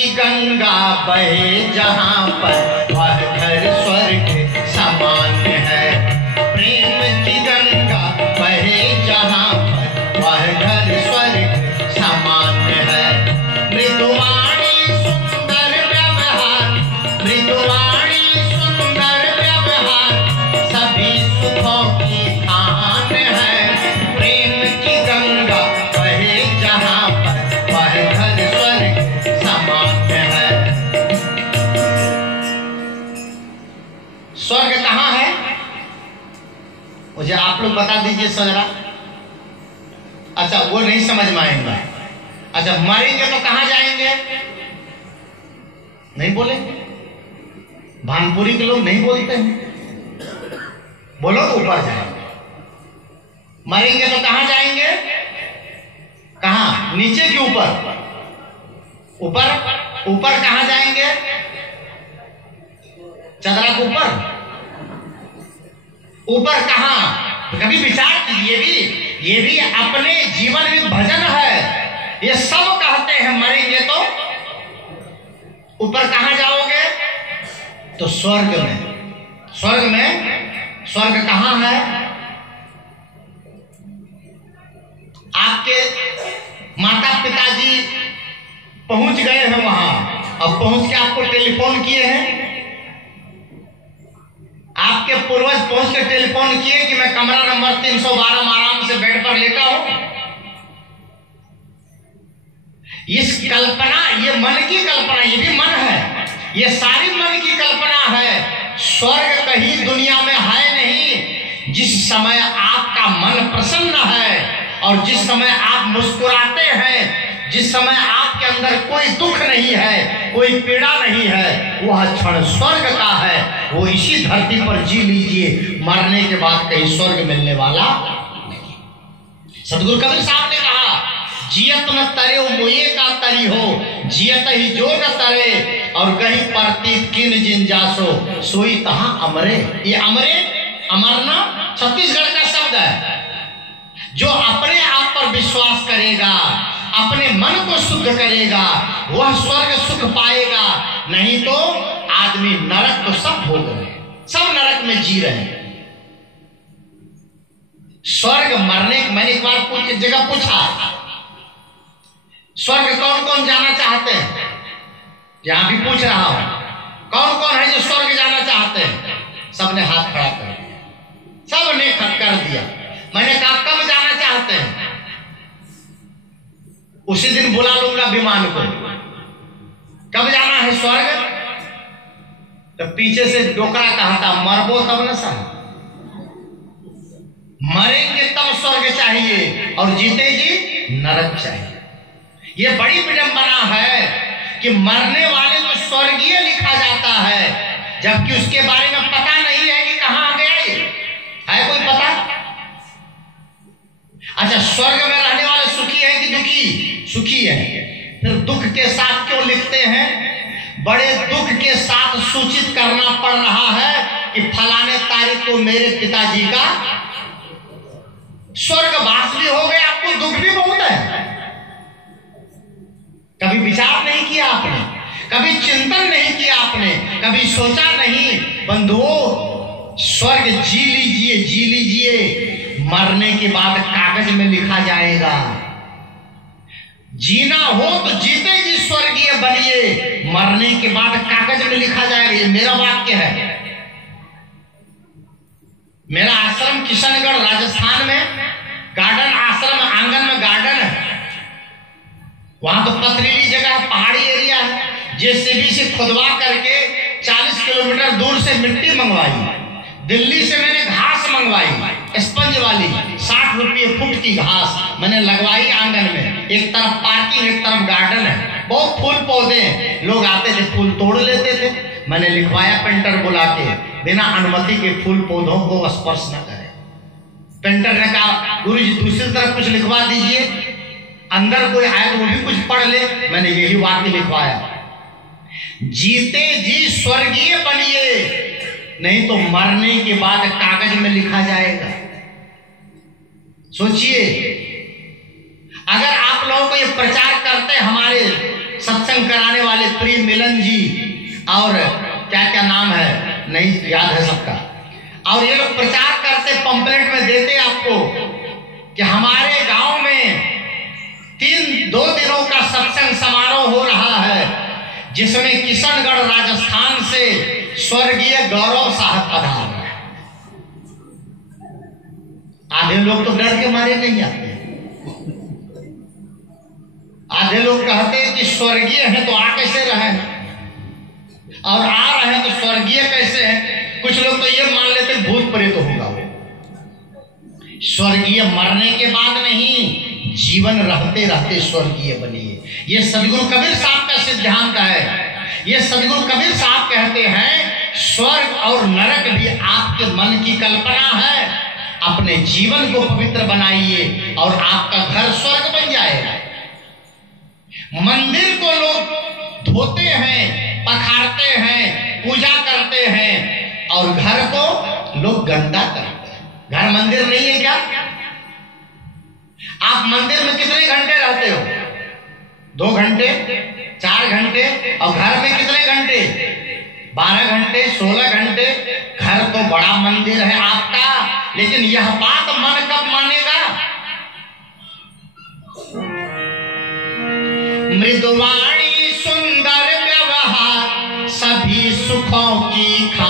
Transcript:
की गंगा बहे जहाँ पर वह घर स्वर्ग समान है। प्रेम की गंगा बहे जहाँ पर वह घर स्वर्ग समान है। मृदुवाणी सुंदर व्यवहार, मृदुवाणी सुंदर व्यवहार सभी सुखों की खान है। प्रेम की गंगा बहे जहाँ पर वह घर स्वर्ग समान है। स्वर्ग कहाँ है मुझे आप लोग बता दीजिए जरा। अच्छा वो नहीं समझ में आएगा। अच्छा मरेंगे तो कहाँ जाएंगे? नहीं बोलेंगे। भानपुरी के लोग नहीं बोलते हैं। बोलो तो ऊपर जाएंगे। मरेंगे तो कहाँ जाएंगे? कहाँ? नीचे के ऊपर? ऊपर? ऊपर कहाँ जाएंगे? चदरा के ऊपर? ऊपर कहाँ? कभी विचार कीजिए। ये भी अपने जीवन में भजन है। ये सब कहते हैं मरेंगे तो ऊपर कहाँ जाओगे? तो स्वर्ग में। स्वर्ग में? स्वर्ग कहाँ है? आपके माता पिताजी पहुंच गए हैं वहां। अब पहुंच के आपको टेलीफोन किए हैं। आपके पूर्वज पहुंच के टेलीफोन किए कि मैं कमरा नंबर 312 में आराम से बेड पर लेटा हूं। इस कल्पना, ये मन की कल्पना, ये भी मन है। ये सारी मन की कल्पना है। स्वर्ग कहीं दुनिया में है नहीं। जिस समय आपका मन प्रसन्न है और जिस समय आप मुस्कुराते हैं, जिस समय आपके अंदर कोई दुख नहीं है, कोई पीड़ा नहीं है, वह क्षण स्वर्ग का है। वो इसी धरती पर जी लीजिए। मरने के बाद कहीं स्वर्ग मिलने वाला नहीं। सतगुरु कबीर साहब ने कहा जियत न तरे मोये का तरी हो, जियत ही जो न तरे और कहीं प्रतीत किन जिन जासो सोई तहां अमरे। ये अमरे, अमरना छत्तीसगढ़ का शब्द है। जो अपने आप पर विश्वास करेगा, अपने मन को शुद्ध करेगा, वह स्वर्ग सुख पाएगा। नहीं तो आदमी नरक तो सब भोग रहे हैं, सब नरक में जी रहे हैं। स्वर्ग मरने, मैंने एक बार एक जगह पूछा स्वर्ग कौन कौन जाना चाहते हैं? यहां भी पूछ रहा हूं कौन कौन है जो स्वर्ग जाना चाहते हैं? सबने हाथ खड़ा कर दिया, सबने कर दिया। मैंने कहा कब जाना चाहते हैं? उसी दिन बुला लूंगा विमान को। कब जाना है स्वर्ग? तो पीछे से डोकरा कहा था मरबो तब न साहब, मरेंगे तब स्वर्ग चाहिए और जीते जी नरक चाहिए। ये बड़ी विडंबना है कि मरने वाले को स्वर्गीय लिखा जाता है, जबकि उसके बारे में पता नहीं है कि कहां गया। ये है कोई पता? अच्छा स्वर्ग में रहने वाले सुखी है कि दुखी? सुखी है। फिर दुख के साथ क्यों लिखते हैं? बड़े दुख के साथ सूचित करना पड़ रहा है कि फलाने तारीख को मेरे पिताजी का स्वर्गवास भी हो गया। आपको दुख भी बहुत है। कभी विचार नहीं किया आपने, कभी चिंतन नहीं किया आपने, कभी सोचा नहीं। बंधुओं स्वर्ग जी लीजिए, जी लीजिए। मरने के बाद कागज में लिखा जाएगा। जीना हो तो जीते जी स्वर्गीय बनिए, मरने के बाद कागज में लिखा जाएगा। ये मेरा वाक्य है। मेरा आश्रम किशनगढ़ राजस्थान में गार्डन आश्रम, आंगन में गार्डन है। वहां तो पथरीली जगह, पहाड़ी एरिया है। जेसीबी से खुदवा करके 40 किलोमीटर दूर से मिट्टी मंगवाई। दिल्ली से मैंने घास मंगवाई, स्पंज वाली 60 रुपये फुट की घास मैंने लगवाई आंगन में। एक तरफ पार्किंग, एक तरफ गार्डन है। बहुत फूल पौधे हैं। लोग आते थे फूल तोड़ लेते थे। मैंने लिखवाया पेंटर बुला के, बिना अनुमति के फूल पौधों को स्पर्श न करें। पेंटर ने कहा गुरुजी दूसरी तरफ कुछ लिखवा दीजिए, अंदर कोई आए तो वो भी कुछ पढ़ ले। मैंने यही वाक्य लिखवाया, जीते जी स्वर्गीय बनिए, नहीं तो मरने के बाद कागज में लिखा जाएगा। सोचिए, अगर आप लोगों को ये प्रचार करते हमारे सत्संग कराने वाले प्रिय मिलन जी और क्या क्या नाम है नहीं याद है सबका, और ये लोग प्रचार करते पंपलेट में देते आपको कि हमारे गांव में 2 दिनों का सत्संग समारोह हो रहा है जिसमें किशनगढ़ राजस्थान से स्वर्गीय गौरव साहब पधार रहे हैं। आधे लोग तो डर के मारे नहीं आते, आधे लोग कहते हैं कि स्वर्गीय है तो आ कैसे रहे हैं, और आ रहे हैं तो स्वर्गीय कैसे हैं। कुछ लोग तो ये मान लेते भूत प्रेत होगा वो। स्वर्गीय मरने के बाद नहीं, जीवन रहते रहते स्वर्गीय बनिए। ये सदगुरु कबीर साहब का सिद्धांत है। ये सदगुरु कबीर साहब कहते हैं स्वर्ग और नरक भी आपके मन की कल्पना है। अपने जीवन को पवित्र बनाइए और आपका घर स्वर्ग बन जाएगा। मंदिर को लोग धोते हैं, पखारते हैं, पूजा करते हैं, और घर को लोग गंदा करते हैं। घर मंदिर नहीं है क्या? आप मंदिर में कितने घंटे रहते हो? 2 घंटे, 4 घंटे, और घर में कितने घंटे? 12 घंटे, 16 घंटे। घर तो बड़ा मंदिर है आपका, लेकिन यह बात मन कब मानेगा? मृदुवाणी सुंदर व्यवहार सभी सुखों की खा